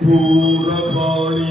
പൂർവപാണി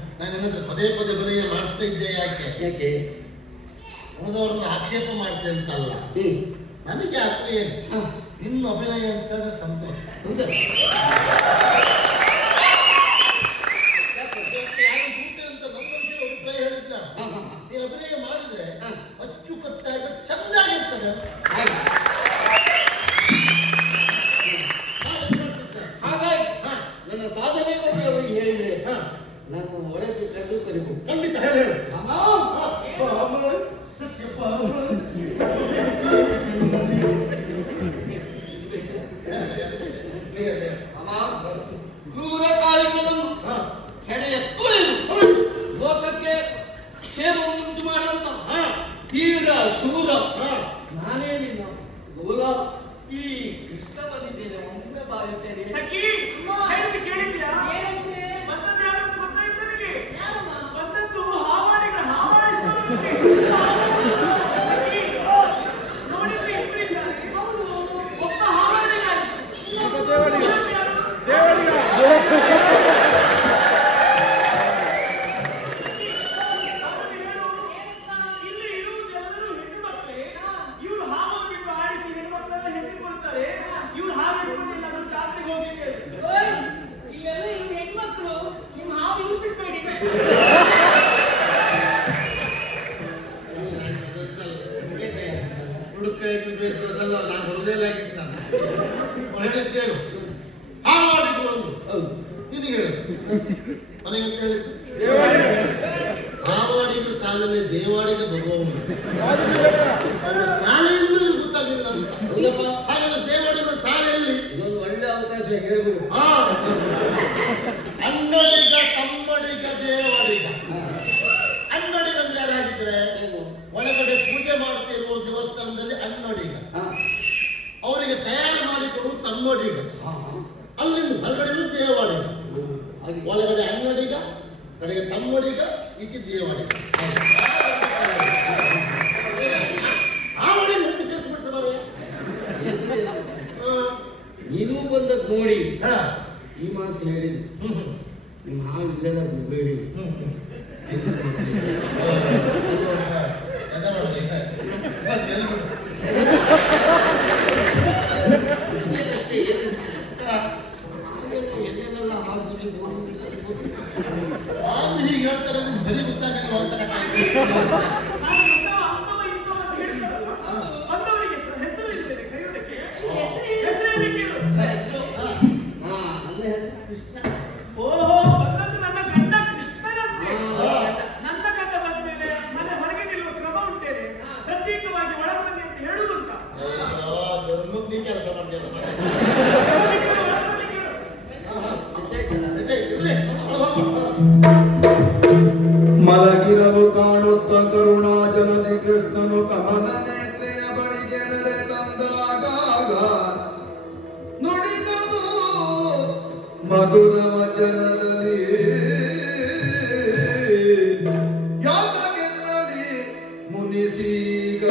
ನಾನು ನಿನ್ನ ಪದೇ ಪದೇ ಬರೆಯ ಮಾಡಿಸ್ತಾ ಇದ್ದೆ ಯಾಕೆ? ಯಾಕೆ? ಉಳಿದವ್ರನ್ನ ಆಕ್ಷೇಪ ಮಾಡ್ತೆ ಅಂತಲ್ಲ. ನನಗೆ ಯಾಕೆ ನಿನ್ನ ಅಭಿನಯ ಅಂತಂದ್ರೆ ಸಂತೋಷ. ತೀವ್ರ ಶೂರ ನಾನೇ ನಿನ್ನ ಗೋಲ. ಈ ಕೃಷ್ಣ ಬಂದಿದ್ದೇನೆ ಒಮ್ಮೆ ಬಾಯುತ್ತೇನೆ ಹುಡುಕಾಯ್ತು ಬೇಸರದಲ್ಲ ನಾನು ಹೊರದೇಲಿ ಆಗಿದ್ದು ನಾನು ಹೇಳಿದ್ದೇನು ಹಾವಾಡಿಗಳು ಒಂದು. ನಿನಗೆ ಹೇಳು. ಮನೆಗೆ ಅಂತ ಹೇಳಿ. ಹಾವಾಡಿಗ ಸಾಲನೆ ದೇವಾಡಿಗೆ ಭಗವಂತ ಅವರ ಶಾಲೆಯಲ್ಲೂ ಗೊತ್ತಾಗಿಲ್ಲ ಅಂತ. ಹಾಗಾದ್ರೆ ದೇವಾಡಿನ ಶಾಲೆಯಲ್ಲಿ ಇದೊಂದು ಒಳ್ಳೆ ಅವಕಾಶ ಹೇಳ್ಬೋದು ಹಾ. ಅಂಗಡಿಗ. ಅಲ್ಲಿಂದ ಹೊರಗಡೆ ದೇವಾಡಿಗ ಒಳಗಡೆ ಅಂಗಡಿಗ ಕಡೆಗೆ ತಮ್ಮಡಿಗ ಈಚೆ ದೇವಾಡಿಗ ನೀನು ಬಂದ ನೋಡಿ. ಈ ಮಾತು ಹೇಳಿದ್ರು ನಿಮ್ಮ ಹಾಲು ಇಲ್ಲೆಲ್ಲ ಬೇಡಿ ಅದ ಹೆಸರು ಆದ್ರೆ ಹೀಗೆ ಹೇಳ್ತಾರೆ ಸರಿ ಗೊತ್ತಾಗಲ್ಲ ಕೃಷ್ಣ. ಮಧುರ ವಚನದಲ್ಲಿ ಯಾತಗೆನ್ನಲಿ ಮುನಿಸೀಗ